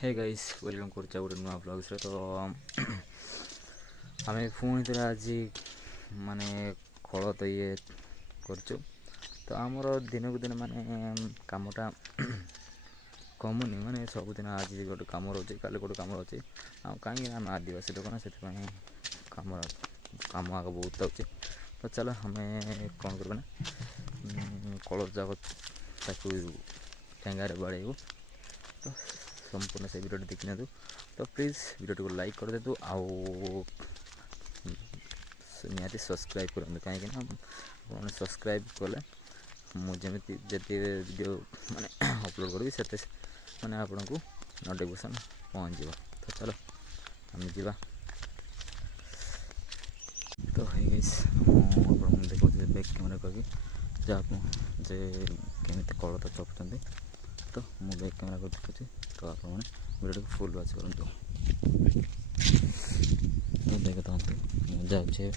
Hey guys welcome कर गोटे नुआ ब्लग्स तो आम पुणी थे आज माने खल तो ये कर तो आमर दिन को दिन माने कमटा कमुनी माने सबुदिन आज गोटे कम रोचे काली गोटे कम रोचे कहीं आम आदिवासी लोक ना से कम कम आग बहुत अच्छे। तो चलो हमें कौन करना कलर जाक ठेंगारे बाड़ेबू तो संपूर्ण से वीडियो देखी ना तो प्लीज़ वीडियो को लाइक कर दे आउ निहाती सब्सक्राइब करूँ कहीं सब्सक्राइब कले मुझे जी वीडियो माने अपलोड करी से मैंने आपन को नोटिफिकेशन पहुँच जाव। तो चलो हम जीवा तो है गाइस देखो बैक कैमेरा करके जहाँ जे केमी कल तो चपुँच तो मु बैक कैमेरा को देखुची तो आप वीडियो को फुल वाच करूँ देखते जाऊे